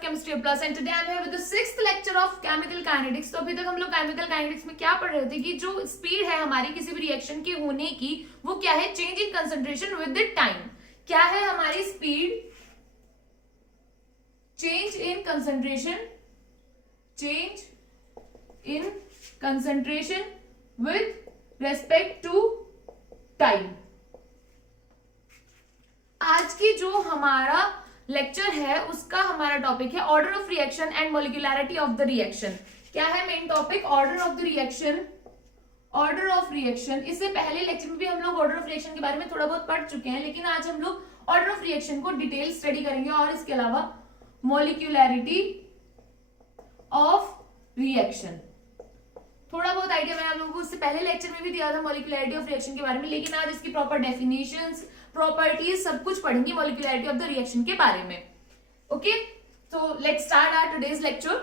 Chemistry Plus and today I'm here with the sixth lecture of Chemical Kinetics। तो अभी तक हम लोग Chemical Kinetics में क्या पढ़ रहे थे कि जो स्पीड है हमारी किसी भी रिएक्शन के होने की वो क्या है, change in concentration with the time. क्या है हमारी speed? Change in concentration, change in concentration with respect to time. आज की जो हमारा लेक्चर है उसका हमारा टॉपिक है order of reaction and molecularity of the reaction. क्या है main topic? Order of the reaction, order of reaction. इससे पहले लेक्चर में भी हम लोग ऑर्डर ऑफ रिएक्शन के बारे में थोड़ा बहुत पढ़ चुके हैं, लेकिन आज हम लोग ऑर्डर ऑफ रिएक्शन को डिटेल स्टडी करेंगे और इसके अलावा मॉलिक्यूलैरिटी ऑफ रिएक्शन। थोड़ा बहुत आइडिया मैंने आप लोगों को उससे पहले लेक्चर में भी दिया था मॉलिक्यूलैरिटी ऑफ रिएक्शन के बारे में, लेकिन आज इसकी प्रॉपर डेफिनेशंस, प्रॉपर्टीज सब कुछ पढ़ेंगे मॉलिक्यूलैरिटी ऑफ द रिएक्शन के बारे में। ओके, तो let's start our today's lecture.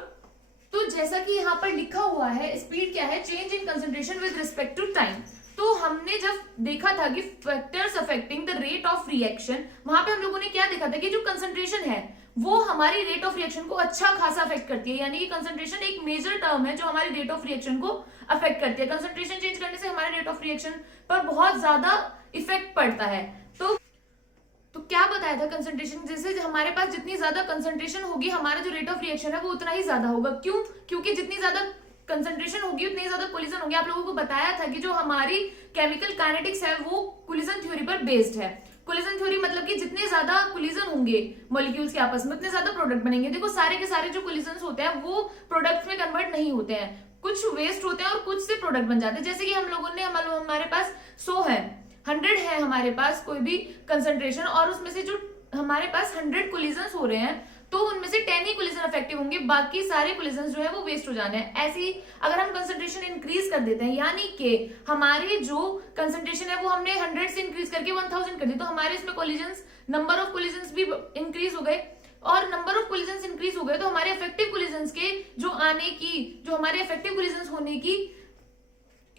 तो जैसा कि यहाँ पर लिखा हुआ है, स्पीड क्या है? Change in concentration with respect to time. तो हमने जब देखा था कि factors affecting the rate of reaction, वहां पे हम लोगों ने क्या देखा था कि जो कंसंट्रेशन है वो हमारी रेट ऑफ रिएक्शन को अच्छा खासा अफेक्ट करती है। यानी कि कंसंट्रेशन एक मेजर टर्म है जो हमारी रेट ऑफ रिएक्शन को अफेक्ट करती है। कंसंट्रेशन चेंज करने से हमारे रेट ऑफ रिएक्शन पर बहुत ज्यादा इफेक्ट पड़ता है। तो क्या बताया था? कंसंट्रेशन, जैसे हमारे पास जितनी ज्यादा कंसंट्रेशन होगी हमारा जो रेट ऑफ रिएक्शन है वो उतना ही ज्यादा होगा। क्यों? क्योंकि जितनी ज्यादा कंसंट्रेशन होगी उतनी ज्यादा कोलिजन होगी। आप लोगों को बताया था कि जो हमारी केमिकल काइनेटिक्स है वो कोलिजन थ्योरी पर बेस्ड है। कोलिजन थ्योरी मतलब कि जितने ज्यादा कोलिजन होंगे मॉलिक्यूल्स के आपस में उतने ज्यादा प्रोडक्ट बनेंगे। देखो सारे के सारे जो कोलिजन होते हैं वो प्रोडक्ट्स में कन्वर्ट नहीं होते हैं, कुछ वेस्ट होते हैं और कुछ से प्रोडक्ट बन जाते हैं। जैसे कि हम लोगों ने हमारे पास 100 है, 100 है हमारे पास कोई भी कंसंट्रेशन, और उसमें से जो हमारे पास 100 कोलिजन हो रहे हैं तो उनमें से 10 ही कोलिजन इफेक्टिव होंगे, बाकी सारे कोलिजन जो है वो वेस्ट हो जाने हैं। ऐसे ही अगर हम कंसंट्रेशन इंक्रीज कर देते हैं, यानी कि हमारी जो कंसंट्रेशन है वो हमने 100 से इंक्रीज करके 1000 कर दी, तो हमारे इसमें कोलिजन्स, नंबर ऑफ कोलिजन्स भी इंक्रीज हो गए, और नंबर ऑफ कोलिजन्स इंक्रीज हो गए तो हमारे इफेक्टिव कोलिजन्स के जो आने की, जो हमारे इफेक्टिव कोलिजन्स होने की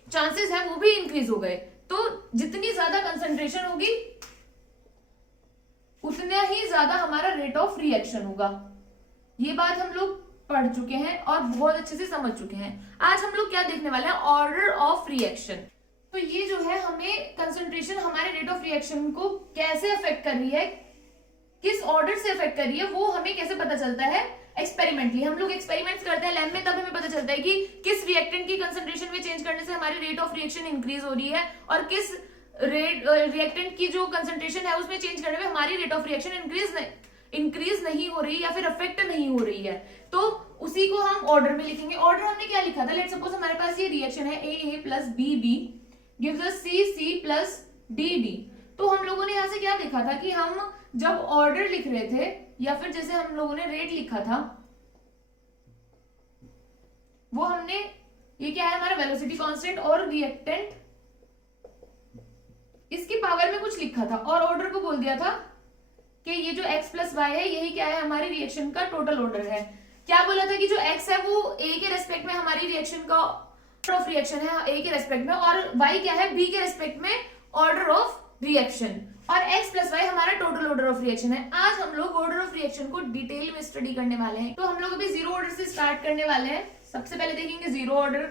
चांसेस है वो भी इंक्रीज हो गए। तो जितनी ज्यादा कंसंट्रेशन होगी उतना ही ज्यादा हमारा रेट ऑफ रिएक्शन होगा। ये बात हम लोग पढ़ चुके हैं और बहुत अच्छे से समझ चुके हैं। आज हम लोग क्या देखने वाले हैं? Order of reaction. तो ये जो है हमें कंसंट्रेशन हमारे रेट ऑफ रिएक्शन को कैसे अफेक्ट कर रही है, किस ऑर्डर से अफेक्ट कर रही है, वो हमें कैसे पता चलता है? एक्सपेरिमेंटली हम लोग एक्सपेरिमेंट्स करते हैं लैब में, तब हमें पता चलता है कि किस रिएक्टेंट की कंसंट्रेशन में चेंज करने से हमारी रेट ऑफ रिएक्शन इंक्रीज हो रही है और किस रिएक्टेंट की जो कंसंट्रेशन है उसमें चेंज करने में हमारी रेट ऑफ रिएक्शन इंक्रीज नहीं हो रही या फिर अफेक्ट नहीं हो रही है। तो उसी को हम ऑर्डर में लिखेंगे। ऑर्डर हमने क्या लिखा था? लेट्स सपोज हमारे पास ये रिएक्शन है A plus B gives us C plus D। तो हम लोगों ने यहाँ से क्या देखा था कि हम जब ऑर्डर लिख रहे थे या फिर जैसे हम लोगों ने रेट लिखा था, वो हमने, ये क्या है हमारा वेलोसिटी कांस्टेंट और रिएक्टेंट, इसकी पावर में कुछ लिखा था और ऑर्डर को बोल दिया था कि ये जो x प्लस वाई है यही क्या है? हमारी रिएक्शन का टोटल ऑर्डर है। क्या बोला था कि जो x है वो a के रेस्पेक्ट में हमारी रिएक्शन का ऑर्डर ऑफ रिएक्शन है a के रेस्पेक्ट में, और y क्या है? b के रेस्पेक्ट में ऑर्डर ऑफ रिएक्शन, और x प्लस वाई हमारा टोटल ऑर्डर ऑफ रिएक्शन है। आज हम लोग ऑर्डर ऑफ रिएक्शन को डिटेल में स्टडी करने वाले हैं। तो हम लोग अभी जीरो ऑर्डर से स्टार्ट करने वाले हैं। सबसे पहले देखेंगे जीरो ऑर्डर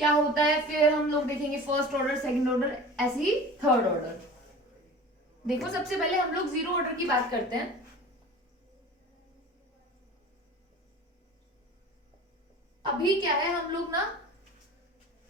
क्या होता है, फिर हम लोग देखेंगे फर्स्ट ऑर्डर, सेकंड ऑर्डर, ऐसे ही थर्ड ऑर्डर। देखो सबसे पहले हम लोग जीरो ऑर्डर की बात करते हैं। अभी क्या है, हम लोग ना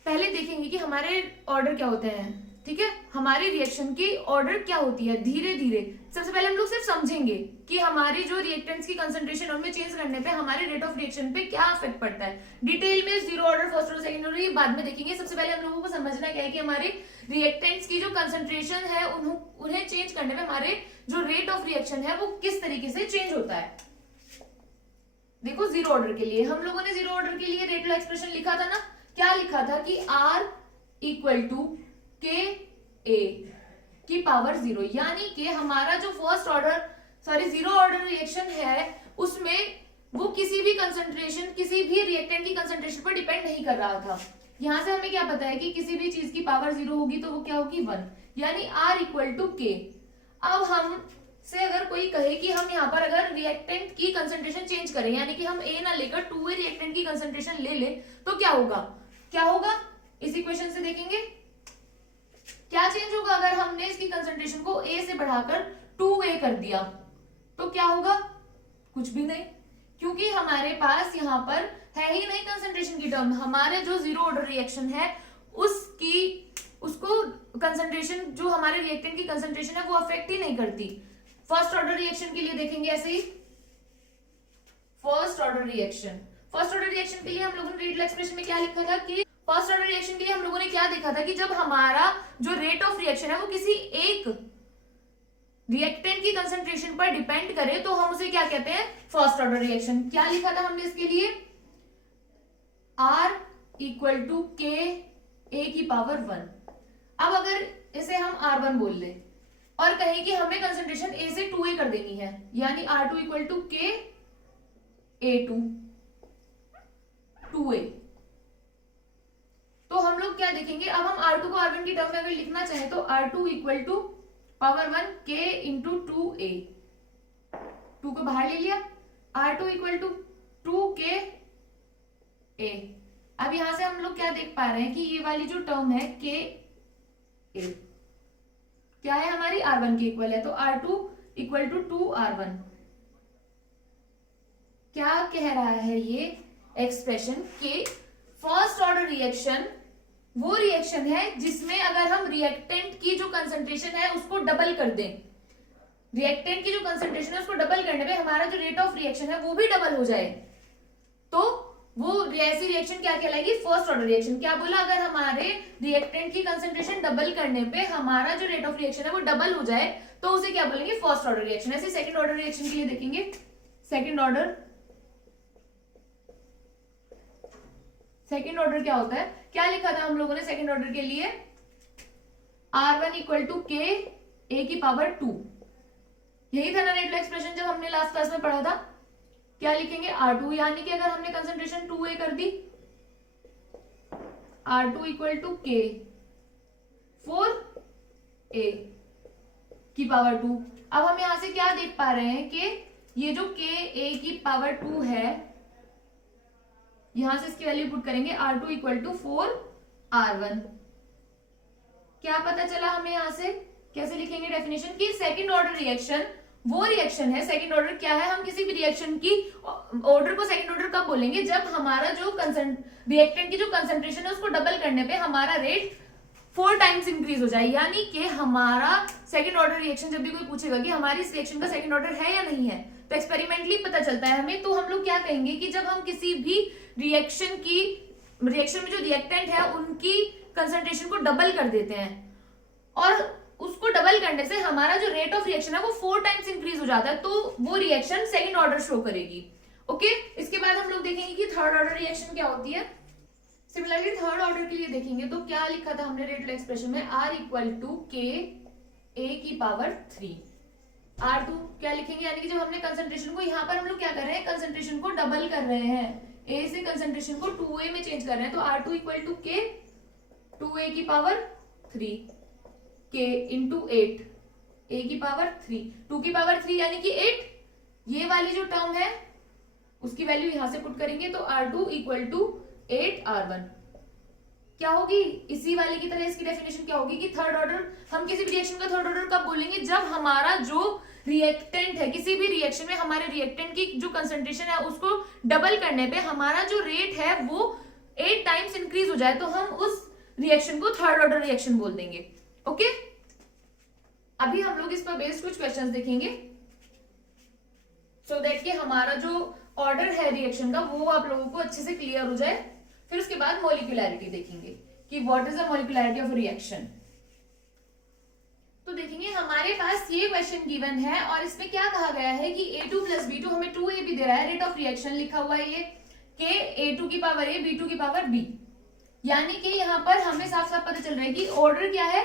पहले देखेंगे कि हमारे ऑर्डर क्या होते हैं, ठीक है? हमारी रिएक्शन की ऑर्डर क्या होती है धीरे धीरे। सबसे पहले हम लोग सिर्फ समझेंगे कि हमारी जो रिएक्टेंट्स की कंसंट्रेशन उनमें चेंज करने पे हमारे रेट ऑफ रिएक्शन पे क्या इफेक्ट पड़ता है। डिटेल में zero order, first order, second order ये बाद में देखेंगे। सबसे पहले हम लोगों को समझना क्या है कि हमारे रिएक्टेंट्स की जो कंसंट्रेशन है उन्हें चेंज करने में हमारे जो रेट ऑफ रिएक्शन है वो किस तरीके से चेंज होता है। देखो जीरो ऑर्डर के लिए हम लोगों ने जीरो ऑर्डर के लिए रेट वाला एक्सप्रेशन लिखा था ना। क्या लिखा था कि R इक्वल टू KA की पावर 0, यानी कि हमारा जो first order zero order reaction है उसमें वो किसी भी कंसंट्रेशन, किसी भी रिएक्टेंट की कंसंट्रेशन पर डिपेंड नहीं कर रहा था। यहां से हमें क्या पता है कि किसी भी चीज की पावर 0 होगी तो वो क्या होगी? 1, यानी R इक्वल टू K। अब हम से अगर कोई कहे कि हम यहाँ पर अगर रिएक्टेंट की कंसंट्रेशन चेंज करें, यानी कि हम ए ना लेकर 2A रिएक्टेंट की कंसंट्रेशन ले ले, तो क्या होगा? क्या होगा इस इक्वेशन से देखेंगे, क्या चेंज होगा अगर हमने इसकी कंसंट्रेशन को ए से बढ़ाकर 2A कर दिया, तो क्या होगा? कुछ भी नहीं, क्योंकि हमारे पास यहाँ पर है ही नहीं कंसंट्रेशन की टर्म। हमारे जो जीरो ऑर्डर रिएक्शन है उसको कंसंट्रेशन, जो हमारे रिएक्टेंट की कंसंट्रेशन है वो अफेक्ट ही नहीं करती। फर्स्ट ऑर्डर रिएक्शन के लिए देखेंगे ऐसे ही, फर्स्ट ऑर्डर रिएक्शन के लिए हम लोगों ने रेट एक्सप्रेशन में क्या लिखा था कि फर्स्ट ऑर्डर रिएक्शन के लिए हम लोगों ने क्या देखा था कि जब हमारा जो रेट ऑफ रिएक्शन है वो किसी एक रिएक्टेंट की कंसंट्रेशन पर डिपेंड करे तो हम उसे क्या कहते हैं? First order reaction. क्या लिखा था हमने इसके लिए? R equal to K A की पावर 1। अब अगर इसे हम R1 बोल ले और कहें कि हमें कंसंट्रेशन A से 2A कर देनी है, यानी R2 इक्वल टू के A2 2A, तो हम लोग क्या देखेंगे? अब हम R2 को R1 की टर्म में अगर लिखना चाहें तो R2 equal to power 1 K into 2A, 2 को बाहर ले लिया, R2 equal to 2K A। अब यहां से हम लोग क्या देख पा रहे हैं कि ये वाली जो टर्म है K A क्या है? हमारी R1 के इक्वल है, तो R2 इक्वल टू 2R1। क्या कह रहा है ये एक्सप्रेशन के फर्स्ट ऑर्डर रिएक्शन वो रिएक्शन है जिसमें अगर हम रिएक्टेंट की जो कंसंट्रेशन है उसको डबल कर दें, रिएक्टेंट की जो कंसंट्रेशन है उसको डबल करने पे हमारा जो रेट ऑफ रिएक्शन है वो भी डबल हो जाए, तो वो ऐसी रिएक्शन क्या कहलाएगी? First order reaction. क्या बोला? अगर हमारे रिएक्टेंट की कंसंट्रेशन डबल करने पे हमारा जो रेट ऑफ रिएक्शन है वो डबल हो जाए तो उसे क्या बोलेंगे? First order reaction. ऐसे सेकंड ऑर्डर रिएक्शन के लिए देखेंगे, सेकंड ऑर्डर क्या होता है? क्या लिखा था हम लोगों ने सेकंड ऑर्डर के लिए? R1 equal to K A की पावर 2। यही था ना रेट एक्सप्रेशन जब हमने लास्ट क्लास में पढ़ा था। क्या लिखेंगे? R2, यानी कि अगर हमने कंसंट्रेशन 2A कर दी, R2 इक्वल टू के 4A की पावर 2। अब हम यहां से क्या देख पा रहे हैं कि ये जो के ए की पावर 2 है, यहां से इसकी वैल्यू पुट करेंगे R2 इक्वल टू 4R1। क्या पता चला हमें? यहां से कैसे लिखेंगे डेफिनेशन की सेकंड ऑर्डर रिएक्शन वो रिएक्शन है। सेकंड ऑर्डर क्या है? हम किसी भी रिएक्शन की ऑर्डर को सेकंड ऑर्डर कब बोलेंगे? जब हमारा जो रिएक्टेंट की जो कंसंट्रेशन है उसको डबल करने पे हमारा रेट 4 टाइम्स इंक्रीज हो जाए, यानी कि हमारा सेकंड ऑर्डर रिएक्शन, जब भी कोई पूछेगा कि हमारी इस रिएक्शन का सेकंड ऑर्डर है या नहीं है, तो एक्सपेरिमेंटली पता चलता है हमें, तो हम लोग क्या कहेंगे कि जब हम किसी भी रिएक्शन में जो रिएक्टेंट है उनकी कंसंट्रेशन को डबल कर देते हैं और उसको डबल करने से हमारा जो रेट ऑफ रिएक्शन है वो 4 टाइम्स इंक्रीज हो जाता है, तो वो रिएक्शन सेकंड ऑर्डर शो करेगी। ओके, इसके बाद हम लोग देखेंगे कि थर्ड ऑर्डर रिएक्शन क्या होती है। सिमिलरली थर्ड ऑर्डर के लिए देखेंगे तो क्या लिखा था हमने रेट एक्सप्रेशन में? R equal to K A की पावर 3। R2 क्या लिखेंगे? यानी कि जब हमने कंसंट्रेशन को, यहाँ पर हम लोग क्या कर रहे हैं? कंसंट्रेशन को डबल कर रहे हैं, A से कंसंट्रेशन को 2A में चेंज कर रहे हैं, तो R2 इक्वल टू के 2A की पावर 3 K इंटू 8 A की पावर 3, 2 की पावर 3 यानी कि 8। ये वाली जो टर्म है उसकी वैल्यू यहां से पुट करेंगे तो R2 इक्वल टू 8R1 क्या होगी? इसी वाले की तरह इसकी डेफिनेशन क्या होगी कि थर्ड ऑर्डर, हम किसी भी रिएक्शन का थर्ड ऑर्डर कब बोलेंगे? जब हमारा जो रिएक्टेंट है, किसी भी रिएक्शन में हमारे रिएक्टेंट की जो कंसंट्रेशन है उसको डबल करने पे हमारा जो रेट है वो 8 टाइम्स इंक्रीज हो जाए, तो हम उस रिएक्शन को थर्ड ऑर्डर रिएक्शन बोल देंगे। ओके, अभी हम लोग इस पर बेस्ड कुछ क्वेश्चंस देखेंगे सो दैट कि हमारा जो ऑर्डर है रिएक्शन का वो आप लोगों को अच्छे से क्लियर हो जाए। फिर उसके बाद मॉलिक्यूलैरिटी देखेंगे कि what is the molecularity of reaction. तो देखेंगे हमारे पास ये क्वेश्चन गिवन है और इसमें क्या कहा गया है कि A2 प्लस B2, हमें 2A भी दे रहा है, रेट ऑफ रिएक्शन लिखा हुआ है ये के A2 की पावर A B2 की पावर B, यानी कि यहां पर हमें साफ साफ पता चल रहा है कि ऑर्डर क्या है?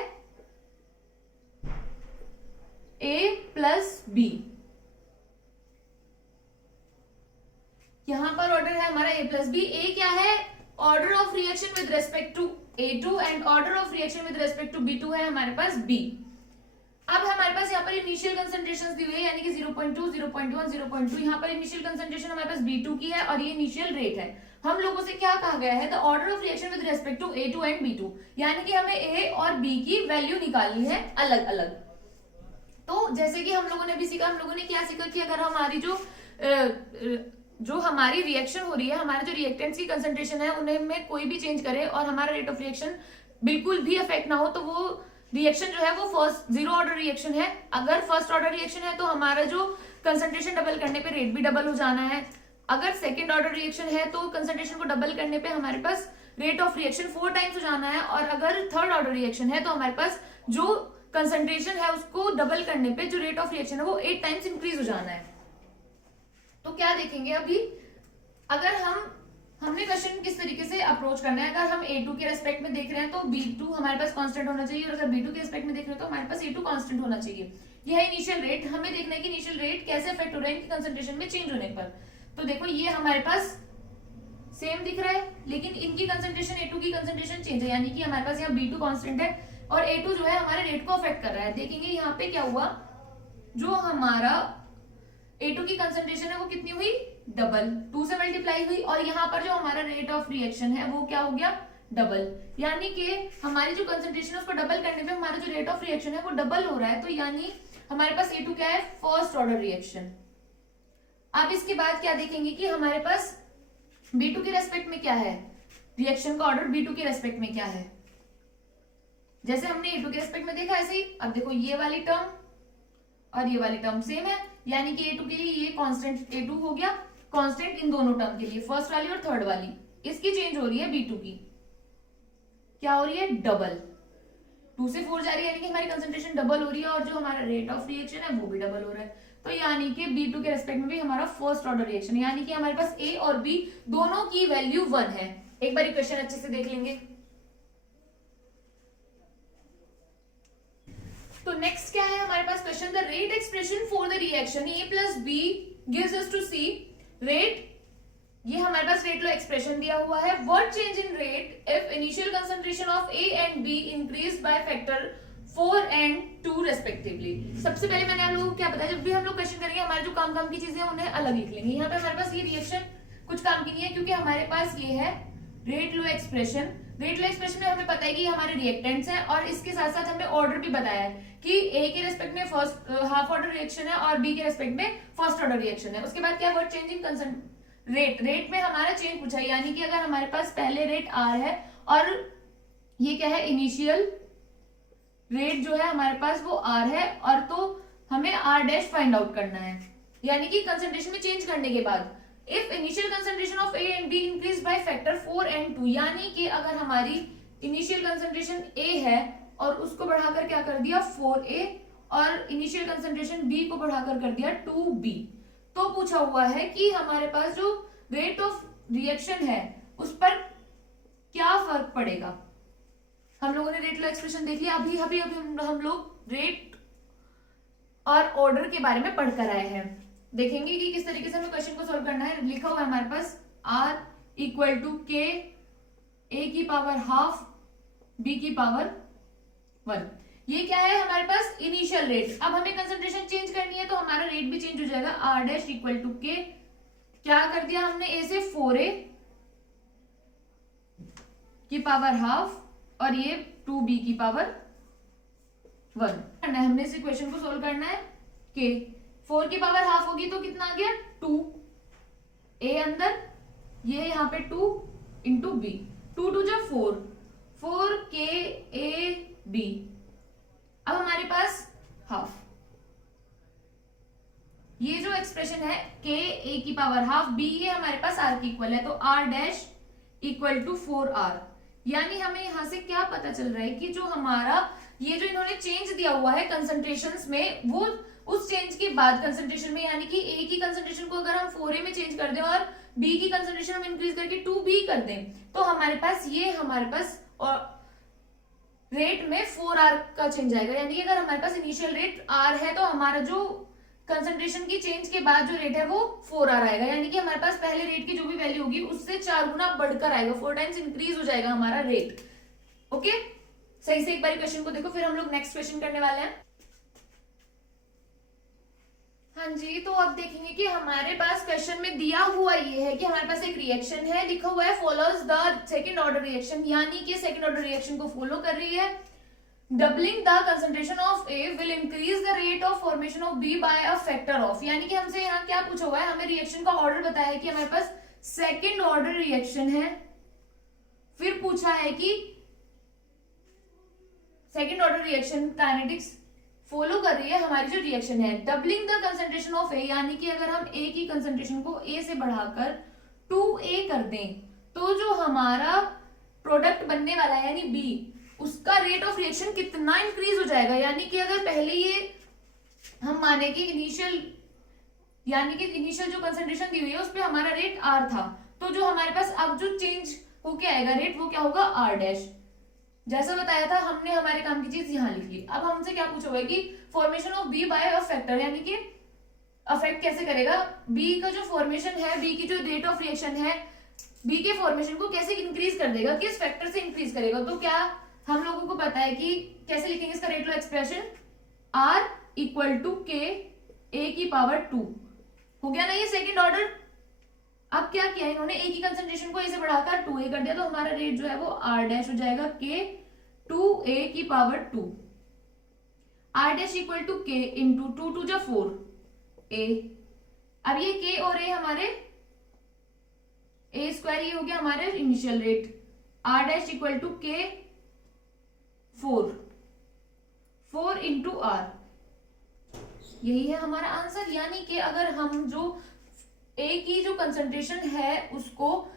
A plus B। यहां पर ऑर्डर है हमारा A प्लस B। A क्या है? Order of reaction with respect to A2 and order of reaction with respect to B2 है हमारे पास B। अब हमारे पास यहाँ पर इनिशियल कंसंट्रेशंस दी हुई है, यानी कि 0.2, 0.1, 0.2। यहाँ पर इनिशियल कंसंट्रेशन हमारे पास B2 की है और ये इनिशियल रेट है। हम लोगों से क्या कहा गया है, the order of reaction with respect to A2 and B2, यानी कि हमें A और B की वैल्यू निकालनी है अलग अलग। तो जैसे कि हम लोगों ने भी सीखा, हम लोगों ने क्या सीखा कि अगर हमारी जो हमारी रिएक्शन हो रही है, हमारे जो रिएक्टेंट्स की कंसंट्रेशन है उन्हें में कोई भी चेंज करे और हमारा रेट ऑफ रिएक्शन बिल्कुल भी अफेक्ट ना हो, तो वो रिएक्शन जो है वो फर्स्ट जीरो ऑर्डर रिएक्शन है। अगर फर्स्ट ऑर्डर रिएक्शन है तो हमारा जो कंसंट्रेशन डबल करने पे रेट भी डबल हो जाना है। अगर सेकेंड ऑर्डर रिएक्शन है तो कंसंट्रेशन को डबल करने पे हमारे पास रेट ऑफ रिएक्शन 4 टाइम्स हो जाना है। और अगर थर्ड ऑर्डर रिएक्शन है तो हमारे पास जो कंसंट्रेशन है उसको डबल करने पे जो रेट ऑफ रिएक्शन है वो 8 टाइम्स इंक्रीज हो जाना है। तो क्या देखेंगे अभी, अगर हमने क्वेश्चन किस तरीके से अप्रोच करना है। अगर हम A2 के रेस्पेक्ट में देख रहे हैं तो B2 हमारे पास कांस्टेंट होना चाहिए, और अगर B2 के रेस्पेक्ट में देख रहे हैं तो हमारे पास A2 कांस्टेंट होना चाहिए। यह है इनिशियल रेट। हमें देखना है कि इनिशियल रेट कैसे अफेक्ट हो रहा है इनकी कंसंट्रेशन में चेंज होने पर। तो देखो ये हमारे पास सेम दिख रहा है, लेकिन इनकी कंसंट्रेशन A2 की कंसंट्रेशन चेंज है, यानी कि हमारे पास यहाँ B2 कांस्टेंट है और A2 जो है हमारे रेट को अफेक्ट कर रहा है। देखेंगे यहाँ पे क्या हुआ, जो हमारा A2 की कंसंट्रेशन है वो कितनी हुई, डबल, 2 से मल्टीप्लाई हुई, और यहाँ पर जो हमारा रेट ऑफ रिएक्शन है वो क्या हो गया, डबल। यानी कि हमारी जो कंसंट्रेशन है उसको डबल करने पे हमारा जो रेट ऑफ रिएक्शन है वो डबल हो रहा है। तो यानी हमारे पास A2 क्या है, फर्स्ट ऑर्डर रिएक्शन। अब इसके बाद क्या देखेंगे कि हमारे पास B2 के रेस्पेक्ट में क्या है, रिएक्शन का ऑर्डर B2 के रेस्पेक्ट में क्या है। जैसे हमने A2 के रेस्पेक्ट में देखा ऐसे ही अब देखो ये वाली टर्म और ये वाली टर्म सेम है, यानी कि A2 के लिए ये कांस्टेंट A2 हो गया कांस्टेंट इन दोनों टर्म के लिए, फर्स्ट वाली और थर्ड वाली। इसकी चेंज हो रही है B2 की, क्या हो रही है, डबल, 2 से 4 जा रही है, यानी कि हमारी कंसंट्रेशन डबल हो रही है और जो हमारा रेट ऑफ रिएक्शन है वो भी डबल हो रहा है। तो यानी कि B2 के रेस्पेक्ट में भी हमारा फर्स्ट ऑर्डर रिएक्शन, यानी कि हमारे पास A और B दोनों की वैल्यू 1 है। एक बार क्वेश्चन अच्छे से देख लेंगे। तो नेक्स्ट क्या है हमारे पास question, the rate expression for the reaction A plus B gives us two C rate. ये हमारे पास रेट लो एक्सप्रेशन दिया हुआ है। What change in rate if initial concentration of A and B increase by factor 4 and 2 respectively. सबसे पहले मैंने आप लोगों को क्या बताया, जब भी हम लोग क्वेश्चन करेंगे हमारे जो काम की चीजें हैं उन्हें अलग लिख लेंगे। यहाँ पे हमारे पास ये रिएक्शन कुछ काम की नहीं है, क्योंकि हमारे पास ये है rate law expression. Rate law expression में हमें पता है कि हमारे रिएक्टेंट्स हैं, और इसके साथ साथ हमने ऑर्डर भी बताया है कि A के रेस्पेक्ट में फर्स्ट हाफ ऑर्डर रिएक्शन है और B के रेस्पेक्ट में फर्स्ट ऑर्डर रिएक्शन है। उसके बाद क्या, व्हाट चेंज इन रेट में हमारा चेंज पूछा है, यानी कि अगर हमारे पास पहले रेट R है और ये क्या है, इनिशियल रेट जो है हमारे पास वो R है, और तो हमें R डैश फाइंड आउट करना है, यानी कि कंसंट्रेशन में चेंज करने के बाद if initial concentration of A and B increase by factor 4 and 2, यानी कि अगर हमारी इनिशियल कंसंट्रेशन A है और उसको बढ़ाकर क्या कर दिया 4A, और इनिशियल कंसंट्रेशन B को बढ़ाकर कर दिया 2B, तो पूछा हुआ है कि हमारे पास जो रेट ऑफ रिएक्शन है उस पर क्या फर्क पड़ेगा। हम लोगों ने रेट लो एक्सप्रेशन देख लिया, अभी हम लोग रेट और ऑर्डर के बारे में पढ़कर आए हैं। देखेंगे कि किस तरीके से हमें क्वेश्चन को सॉल्व करना है। लिखा हुआ है हमारे पास R equal to K A की पावर हाफ B की पावर 1। ये क्या है हमारे पास, इनिशियल रेट। अब हमें कंसंट्रेशन चेंज करनी है तो हमारा रेट भी चेंज हो जाएगा। R dash equal to K, क्या कर दिया हमने, A से 4A की पावर हाफ और ये 2B की पावर 1 करना है। हमने इस इक्वेशन को सोल्व करना है। K 4 की पावर हाफ होगी तो कितना आ गया 2, A अंदर, ये यहाँ पे 2 इंटू B, 2 2 जा 4, 4K A B। अब हमारे पास हाफ, ये जो एक्सप्रेशन है K A की पावर हाफ B, ये हमारे पास R की इक्वल है, तो R dash equal to 4R। यानी हमें यहां से क्या पता चल रहा है कि जो हमारा ये जो इन्होंने चेंज दिया हुआ है कंसंट्रेशंस में, वो उस चेंज के बाद कंसंट्रेशन में, यानी कि A की कंसंट्रेशन को अगर हम 4A में चेंज कर दें और B की कंसंट्रेशन हम इंक्रीज करके 2B कर दें, तो हमारे पास और रेट में 4R का चेंज आएगा। यानी कि अगर हमारे पास इनिशियल रेट R है तो हमारा जो कंसंट्रेशन की चेंज के बाद जो रेट है वो 4R आएगा, यानी कि हमारे पास पहले रेट की जो भी वैल्यू होगी उससे 4 गुना बढ़कर आएगा, 4 टाइम्स इंक्रीज हो जाएगा हमारा रेट। ओके, सही से एक बार क्वेश्चन को देखो, फिर हम लोग नेक्स्ट क्वेश्चन करने वाले हैं। हाँ जी, तो अब देखेंगे कि हमारे पास क्वेश्चन में दिया हुआ ये है कि हमारे पास एक रिएक्शन है, लिखा हुआ है follows the second order reaction, यानी कि सेकंड ऑर्डर रिएक्शन को फॉलो कर रही है। Doubling the concentration of A will increase the rate of formation of B by a factor of, यानी कि हमसे यहाँ क्या पूछा हुआ है, हमें रिएक्शन का ऑर्डर बताया है कि हमारे पास सेकंड ऑर्डर रिएक्शन है, फिर पूछा है कि second order reaction kinetics follow कर रही है हमारी जो रिएक्शन है। डबलिंग द कंसंट्रेशन ऑफ ए, यानी कि अगर हम ए की कंसंट्रेशन को ए से बढ़ाकर 2a कर दें तो जो हमारा प्रोडक्ट बनने वाला है यानी बी, उसका रेट ऑफ रिएक्शन कितना इंक्रीज हो जाएगा। यानी कि अगर पहले ये हम माने कि इनिशियल जो कंसंट्रेशन दी हुई है उस पर हमारा रेट r था, तो जो हमारे पास अब जो चेंज होके आएगा रेट वो क्या होगा r डैश। जैसा बताया था हमने हमारे काम की चीज यहाँ लिख ली। अब हमसे क्या पूछा हुआ है कि formation of B by a factor, यानी कि अफेक्ट कैसे करेगा बी का जो फॉर्मेशन है, बी की जो रेट ऑफ रिएक्शन है, बी के फॉर्मेशन को कैसे इंक्रीज कर देगा, किस फैक्टर से इंक्रीज करेगा। तो क्या हम लोगों को पता है कि कैसे लिखेंगे इसका rate law expression, r equal to K A की पावर 2 हो गया ना ये सेकेंड ऑर्डर। अब क्या किया इन्होंने, ए की कंसंट्रेशन को ए से बढ़ाकर 2a कर दिया, तो हमारा रेट जो है वो r डैश हो जाएगा के 2a की power 2, r dash equal to K into 2 टू जा 4a। अब ये k और a हमारे a स्क्वायर, ये हो गया हमारे initial rate, r dash equal to K 4 into r, यही है हमारा आंसर। यानी कि अगर हम जो A की जो कंसंट्रेशन है उसको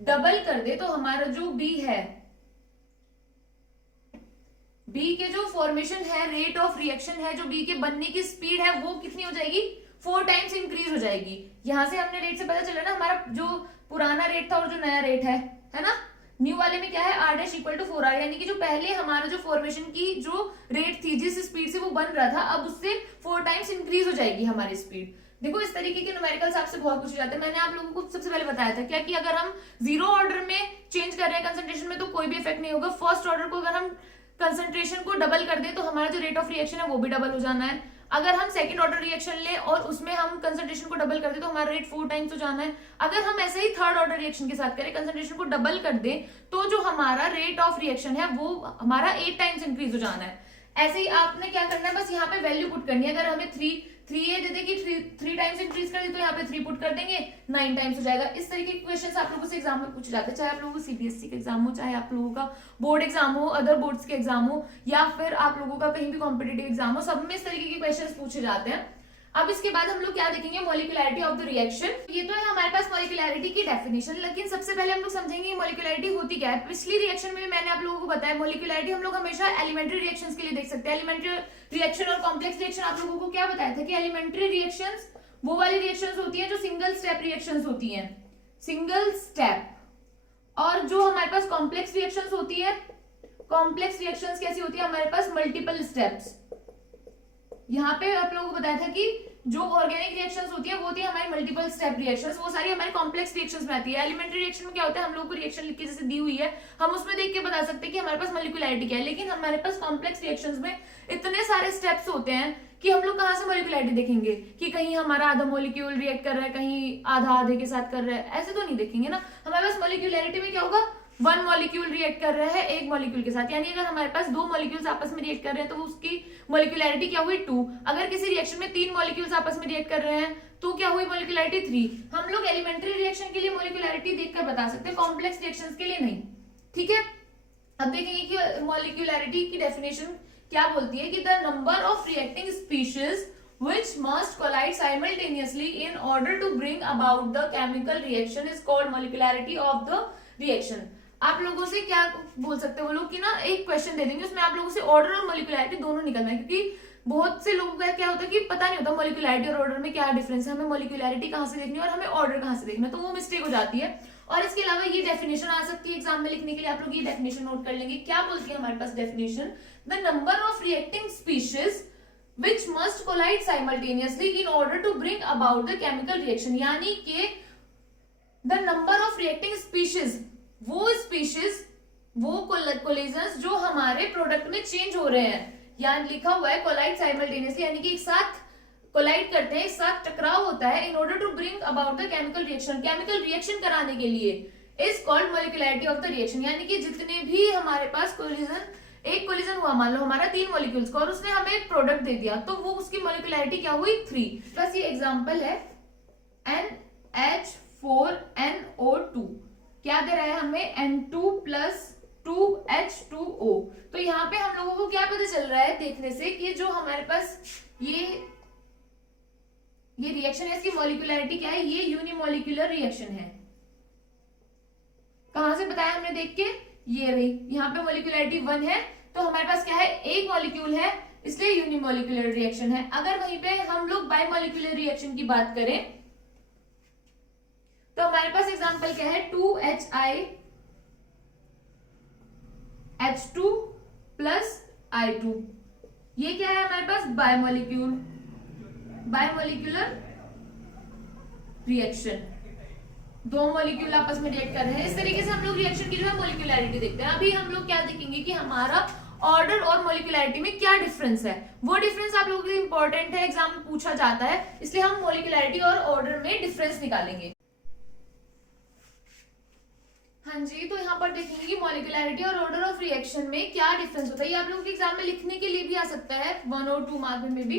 डबल कर दे तो हमारा जो B है, B के जो फॉर्मेशन है, रेट ऑफ रिएक्शन है, जो B के बनने की स्पीड है वो कितनी हो जाएगी, 4 टाइम्स इंक्रीज हो जाएगी। यहां से हमने रेट से पता चला ना हमारा जो पुराना रेट था और जो नया रेट है ना, न्यू वाले में क्या है r dash equal to 4r, यानी कि जो पहले हमारा जो फॉर्मेशन की जो रेट थी, जिस स्पीड से वो बन रहा था, अब उससे 4 टाइम्स इंक्रीज हो जाएगी हमारी स्पीड। देखो इस तरीके के न्यूमेरिकल्स आपसे बहुत पूछे जाते हैं। मैंने आप लोगों को सबसे पहले बताया था क्या कि अगर हम जीरो ऑर्डर में चेंज कर रहे हैं कंसंट्रेशन में तो कोई भी इफेक्ट नहीं होगा। फर्स्ट ऑर्डर को अगर हम कंसंट्रेशन को डबल कर दें तो हमारा जो रेट ऑफ रिएक्शन है वो भी डबल हो जाना है। अगर हम सेकंड ऑर्डर रिएक्शन ले और उसमें हम कंसंट्रेशन को डबल कर दें तो हमारा रेट 4 टाइम्स हो जाना है। अगर हम ऐसे ही थर्ड ऑर्डर रिएक्शन के साथ करें, कंसंट्रेशन को डबल कर दें तो जो हमारा रेट ऑफ रिएक्शन है वो हमारा 8 टाइम्स इंक्रीज हो जाना है। ऐसे ही आपने क्या करना है, बस यहाँ पे वैल्यू पुट करनी है। अगर हमें 3a दे देगी, 3 टाइम्स इंक्रीज कर दी तो यहाँ पे 3 पुट कर देंगे, 9 टाइम्स हो जाएगा। इस तरीके के क्वेश्चंस आप लोगों से एग्जाम में पूछे जाते हैं, चाहे आप लोगों को सीबीएसई का एग्जाम हो, चाहे आप लोगों का बोर्ड एग्जाम हो, अदर बोर्ड्स के एग्जाम हो, या फिर आप लोगों का कहीं भी कॉम्पिटेटिव एग्जाम हो, सब में इस तरीके के क्वेश्चन पूछे जाते हैं। अब इसके बाद हम लोग क्या देखेंगे, मॉलिक्यूलैरिटी ऑफ द रिएक्शन। ये तो है हमारे पास मॉलिक्यूलैरिटी की डेफिनेशन, लेकिन सबसे पहले हम लोग समझेंगे मॉलिक्यूलैरिटी होती क्या है। पिछली रिएक्शन में भी मैंने आप लोगों को बताया मॉलिक्यूलैरिटी हम लोग हमेशा एलिमेंट्री रिएक्शंस के लिए देख सकते हैं। एलिमेंट्री रिएक्शन और कॉम्प्लेक्स रिएक्शन आप लोगों को क्या बताया था कि एलिमेंट्री रिएक्शंस वो वाली रिएक्शंस होती है जो सिंगल स्टेप रिएक्शंस होती हैं, सिंगल स्टेप। और जो हमारे पास कॉम्प्लेक्स रिएक्शंस होती है, कॉम्प्लेक्स रिएक्शंस कैसी होती है, हमारे पास मल्टीपल स्टेप्स। यहाँ पे आप लोगों को बताया था कि जो ऑर्गेनिक रिएक्शंस होती है वो होती है हमारी मल्टीपल स्टेप रिएक्शंस, वो सारी हमारी कॉम्प्लेक्स रिएक्शंस में आती है। एलिमेंट्री रिएक्शन में क्या होता है, हम लोगों को रिएक्शन लिख के जैसे दी हुई है हम उसमें देख के बता सकते हैं कि हमारे पास मॉलिक्यूलैरिटी क्या है। लेकिन हमारे पास कॉम्प्लेक्स रिएक्शंस में इतने सारे स्टेप्स होते हैं कि हम लोग कहाँ से मॉलिक्यूलैरिटी देखेंगे कि कहीं हमारा आधा मॉलिक्यूल रिएक्ट कर रहा है, कहीं आधा आधे के साथ कर रहा है, ऐसे तो नहीं देखेंगे ना। हमारे पास मॉलिक्यूलैरिटी में क्या होगा, 1 मॉलिक्यूल रिएक्ट कर रहा है एक मॉलिक्यूल के साथ, यानी अगर हमारे पास 2 मॉलिक्यूल्स आपस में रिएक्ट कर रहे हैं तो उसकी मॉलिक्यूलैरिटी क्या हुई 2। अगर किसी रिएक्शन में 3 मॉलिक्यूल्स आपस में रिएक्ट कर रहे हैं तो क्या हुई मॉलिक्यूलैरिटी 3। हम लोग एलिमेंट्री रिएक्शन के लिए मॉलिक्यूलैरिटी देखकर बता सकते हैं, कॉम्प्लेक्स रिएक्शंस के लिए नहीं। ठीक है, अब देखेंगे कि मॉलिक्यूलैरिटी की डेफिनेशन क्या बोलती है कि the number of reacting species which must collide simultaneously in order to bring about the chemical reaction is called molecularity of the reaction। आप लोगों से क्या बोल सकते हो, वो लोग कि ना एक क्वेश्चन दे देंगे उसमें आप लोगों से ऑर्डर और मॉलिक्यूलैरिटी दोनों निकलना है, क्योंकि बहुत से लोगों का क्या होता है कि पता नहीं होता मॉलिक्यूलैरिटी और ऑर्डर में क्या डिफरेंस है, हमें मॉलिक्यूलैरिटी कहाँ से देखनी है और हमें ऑर्डर कहाँ से देखना है, तो वो मिस्टेक हो जाती है। और इसके अलावा ये डेफिनेशन आ सकती है एग्जाम में लिखने के लिए, आप लोग ये डेफिनेशन नोट कर लेंगे। क्या बोलती है हमारे पास definition, the number of reacting species which must collide simultaneously in order to bring about the chemical reaction, यानी कि the number of reacting species, वो species, वो collisions जो हमारे प्रोडक्ट में चेंज हो रहे हैं, यहाँ लिखा हुआ है collide simultaneously, यानी कि एक साथ कोलाइड करते हैं, एक साथ टकराव होता है in order to bring about the chemical reaction, chemical reaction कराने के लिए, is called molecularity of the reaction. यानी कि जितने भी हमारे पास कोलिजन, एक कोलिजन हुआ मान लो हमारा 3 मॉलिक्यूल्स का और उसने हमें एक प्रोडक्ट दे दिया, तो वो उसकी मॉलिक्यूलैरिटी क्या हुई 3। बस ये एग्जांपल है NH4NO2, क्या दे रहा है हमें N2 + 2H2O। तो यहाँ पे हम लोगों को क्या पता चल रहा है देखने से कि जो हमारे पास ये रिएक्शन है इसकी मॉलिक्यूलैरिटी क्या है, ये यूनिमॉलिक्यूलर रिएक्शन है। कहां से बताया हमने देख के, ये रही, यहाँ पे मॉलिक्यूलैरिटी 1 है, तो हमारे पास क्या है एक मॉलिक्यूल है, इसलिए यूनिमॉलिक्यूलर रिएक्शन है। अगर वहीं पे हम लोग बाइमॉलिक्यूलर रिएक्शन की बात करें तो हमारे पास एग्जांपल क्या है 2HiH2 + I2, ये क्या है हमारे पास बाइमॉलिक्यूलर रिएक्शन, दो मॉलिक्यूल आपस में रिएक्ट कर रहे हैं। इस तरीके से हम लोग रिएक्शन की जो है मॉलिक्यूलैरिटी देखते हैं। अभी हम लोग क्या देखेंगे कि हमारा ऑर्डर और मॉलिक्यूलैरिटी में क्या डिफरेंस है, वो डिफरेंस आप लोगों के लिए इंपॉर्टेंट है, एग्जाम में पूछा जाता है, इसलिए हम मॉलिक्यूलैरिटी और ऑर्डर में डिफरेंस निकालेंगे। हाँ जी, तो यहाँ पर देखेंगे कि मॉलिक्यूलैरिटी और ऑर्डर ऑफ रिएक्शन में क्या डिफरेंस होता है। ये आप लोगों के एग्जाम में लिखने के लिए भी आ सकता है, 1 और 2 मार्क में भी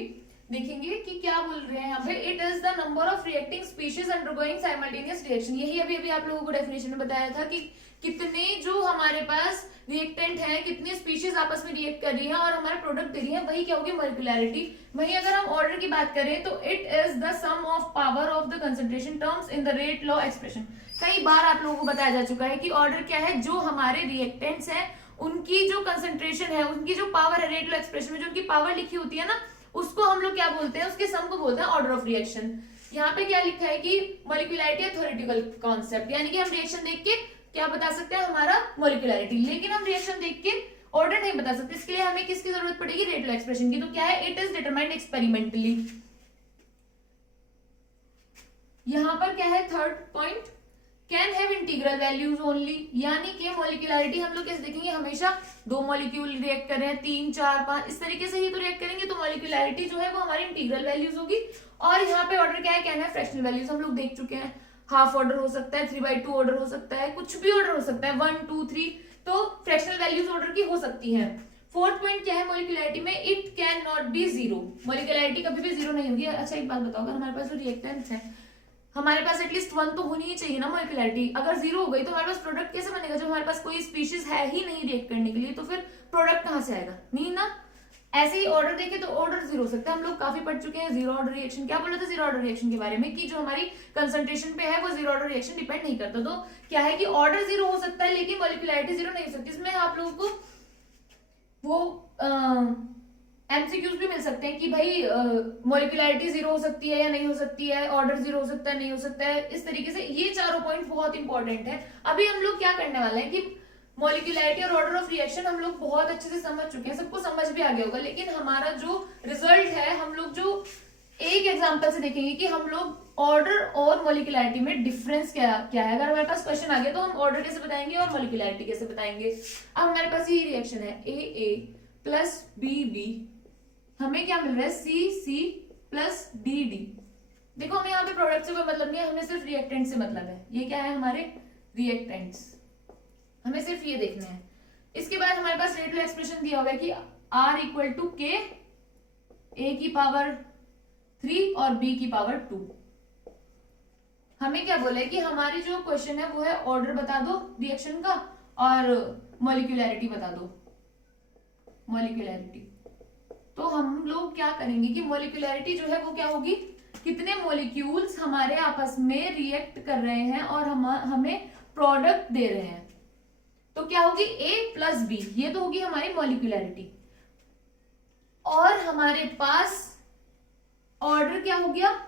देखेंगे कि क्या बोल रहे हैं यहाँ पे। It is the number of reacting species undergoing simultaneous reaction. यही अभी आप लोगों को डेफिनेशन में बताया था कि कितने जो हमारे पास रिएक्टेंट है, कितने स्पीशीज आपस में रिएक्ट कर रही है और हमारा प्रोडक्ट दे रही है, वही क्या होगी मॉलिक्यूलैरिटी। वहीं अगर हम ऑर्डर की बात करें तो it is the sum of power of the concentration terms in the rate law expression. कई बार आप लोगों को बताया जा चुका है कि ऑर्डर क्या है, जो हमारे रिएक्टेंट्स हैं उनकी जो कंसंट्रेशन है, उनकी जो पावर है, रेट लॉ एक्सप्रेशन में जो उनकी पावर लिखी होती है ना, उसको हम लोग क्या बोलते हैं, उसके सम को बोलते हैं ऑर्डर ऑफ रिएक्शन। यहाँ पे क्या लिखा है कि मॉलिक्यूलैरिटी है थ्योरेटिकल कॉन्सेप्ट, यानी कि हम रिएक्शन देख के क्या बता सकते हैं हमारा मॉलिक्यूलैरिटी, लेकिन हम रिएक्शन देख के ऑर्डर नहीं बता सकते। इसके लिए हमें किसकी जरूरत पड़ेगी, रेट लॉ एक्सप्रेशन की। तो क्या है, इट इज डिटरमाइंड एक्सपेरिमेंटली। यहाँ पर क्या है third point, can have integral values only, यानी कि मॉलिक्यूलैरिटी हम लोग कैसे देखेंगे, हमेशा दो मॉलिक्यूल रिएक्ट कर रहे हैं, 3 4 5 इस तरीके से ही तो रिएक्ट करेंगे, तो मॉलिक्यूलैरिटी जो है वो हमारी इंटीग्रल वैल्यूज होगी। और यहाँ पे ऑर्डर क्या है, कैन हैव फ्रैक्शनल वैल्यूज, हम लोग देख चुके हैं, हाफ ऑर्डर हो सकता है, 3/2 ऑर्डर हो सकता है, कुछ भी ऑर्डर हो सकता है, 1 2 3, तो फ्रैक्शनल वैल्यूज ऑर्डर की हो सकती है। फोर्थ पॉइंट क्या है मॉलिक्यूलैरिटी में, it can not be zero, molecularity कभी भी जीरो नहीं होगी। अच्छा एक बात बताओ, अगर हमारे पास जो रिएक्टेंट्स है, हमारे पास एटलीस्ट 1 तो होनी ही चाहिए ना मॉलिक्यूलैरिटी। अगर 0 हो गई तो हमारे पास प्रोडक्ट कैसे बनेगा, जब हमारे पास कोई स्पीशीज है ही नहीं रिएक्ट करने के लिए, तो फिर प्रोडक्ट कहां से आएगा, नहीं ना। ऐसे ही ऑर्डर देखे तो ऑर्डर 0 हो सकता है, हम लोग काफी पढ़ चुके हैं जीरो ऑर्डर रिएक्शन। क्या बोला था जीरो ऑर्डर रिएक्शन के बारे में, कि जो हमारी कंसंट्रेशन पे है वो जीरो ऑर्डर रिएक्शन डिपेंड नहीं करता। तो क्या है कि ऑर्डर 0 हो सकता है लेकिन मॉलिक्यूलैरिटी 0 नहीं हो सकती। इसमें आप लोगों को वो एमसीक्यूज भी मिल सकते हैं कि भाई मॉलिक्यूलैरिटी 0 हो सकती है या नहीं हो सकती है, ऑर्डर 0 हो सकता है नहीं हो सकता है, इस तरीके से ये चारों पॉइंट बहुत इंपॉर्टेंट है। अभी हम लोग क्या करने वाले हैं कि मॉलिक्यूलैरिटी और ऑर्डर ऑफ रिएक्शन हम लोग बहुत अच्छे से समझ चुके हैं, सबको समझ भी आ गया होगा, लेकिन हमारा जो रिजल्ट है, हम लोग जो एक एग्जांपल से देखेंगे कि हम लोग ऑर्डर और मॉलिक्यूलैरिटी में डिफरेंस क्या है। अगर हमारे पास क्वेश्चन आ गया तो हम ऑर्डर कैसे बताएंगे और मॉलिक्यूलैरिटी कैसे बताएंगे। अब हमारे पास ये रिएक्शन है AA प्लस BB, हमें क्या मिल रहा है CC प्लस DD। देखो हमें यहाँ पे प्रोडक्ट से कोई मतलब नहीं है, हमें सिर्फ रिएक्टेंट से मतलब है। ये क्या है हमारे रिएक्टेंट्स, हमें सिर्फ ये देखना है। इसके बाद हमारे पास रेट लॉ एक्सप्रेशन दिया हुआ है कि R equal to K, A की पावर 3 और B की पावर 2। हमें क्या बोला है कि हमारी जो क्वेश्चन है वो है ऑर्डर बता दो रिएक्शन का और मॉलिक्यूलैरिटी बता दो, मॉलिक्यूलैरिटी। तो हम लोग क्या करेंगे कि मॉलिक्यूलैरिटी जो है वो क्या होगी, कितने मॉलिक्यूल्स हमारे आपस में रिएक्ट कर रहे हैं और हमें प्रोडक्ट दे रहे हैं, तो क्या होगी A प्लस B, ये तो होगी हमारी मॉलिक्यूलैरिटी। और हमारे पास ऑर्डर क्या हो गया,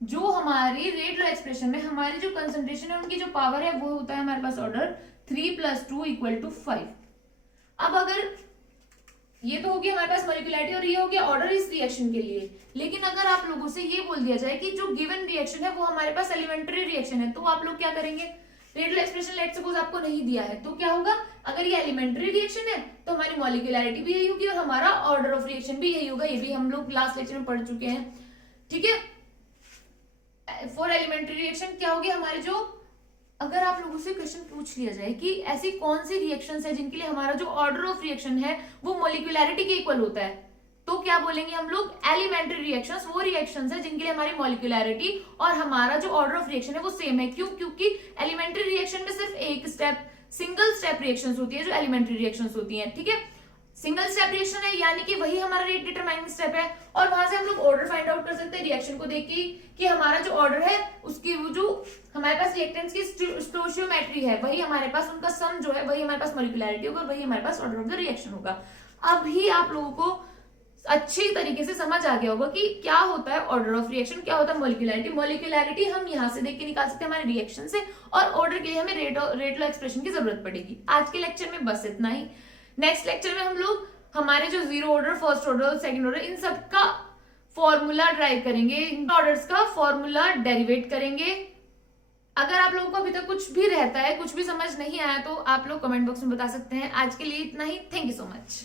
जो हमारी रेट लॉ एक्सप्रेशन में हमारी जो कंसंट्रेशन है उनकी जो पावर है वो होता है हमारे पास ऑर्डर 3 + 2 = 5। अब अगर ये तो होगी हमारे पास मॉलिक्यूलैरिटी और ये हो गया ऑर्डर इस रिएक्शन के लिए, लेकिन अगर आप लोगों से ये बोल दिया जाए कि जो गिवन रिएक्शन है वो हमारे पास एलिमेंट्री रिएक्शन है, तो आप लोग क्या करेंगे, rate law expression let suppose आपको नहीं दिया है तो क्या होगा, अगर ये एलिमेंट्री रिएक्शन है तो हमारी मॉलिक्यूलैरिटी भी यही होगी और हमारा ऑर्डर ऑफ रिएक्शन भी यही होगा। ये भी हम लोग लास्ट लेक्चर में पढ़ चुके हैं, ठीक है। फॉर एलिमेंट्री रिएक्शन क्या होगी हमारे जो, अगर आप लोगों से क्वेश्चन पूछ लिया जाए कि ऐसी कौन सी रिएक्शंस है जिनके लिए हमारा जो ऑर्डर ऑफ रिएक्शन है वो मॉलिक्यूलैरिटी के इक्वल होता है, तो क्या बोलेंगे हम लोग, एलिमेंट्री रिएक्शंस वो रिएक्शंस है जिनके लिए हमारी मॉलिक्यूलैरिटी और हमारा जो ऑर्डर ऑफ रिएक्शन है वो सेम है। क्यों? क्योंकि एलिमेंट्री रिएक्शन में सिर्फ एक स्टेप, सिंगल स्टेप रिएक्शंस होती है जो एलिमेंट्री रिएक्शंस होती हैं, ठीक है। सिंगल स्टेप रिएक्शन है यानी कि वही हमारा रेट डिटरमाइनिंग स्टेप है और वहां से हम लोग ऑर्डर फाइंड आउट कर सकते हैं रिएक्शन को देख के कि हमारा जो ऑर्डर है उसकी वो जो हमारे पास रिएक्टेंट्स की स्टोइचियोमेट्री है वही हमारे पास, उनका सम जो है वही हमारे पास मॉलिक्यूलैरिटी होगा और वही हमारे पास ऑर्डर ऑफ द रिएक्शन होगा। अब ही आप लोगों को अच्छी तरीके से समझ आ गया होगा कि क्या होता है ऑर्डर ऑफ रिएक्शन, क्या होता है मॉलिक्यूलैरिटी। मॉलिक्यूलैरिटी हम यहाँ से देख के निकाल सकते हैं हमारे रिएक्शन से, और ऑर्डर के लिए हमें रेट लॉ एक्सप्रेशन की जरूरत पड़ेगी। आज के लेक्चर में बस इतना ही। नेक्स्ट लेक्चर में हम लोग हमारे जो zero order, first order, second order, इन सब का फॉर्मूला ड्राइव करेंगे, इन ऑर्डर्स का फॉर्मूला डेरिवेट करेंगे। अगर आप लोगों को अभी तक कुछ भी रहता है, कुछ भी समझ नहीं आया तो आप लोग कमेंट बॉक्स में बता सकते हैं। आज के लिए इतना ही। Thank you so much.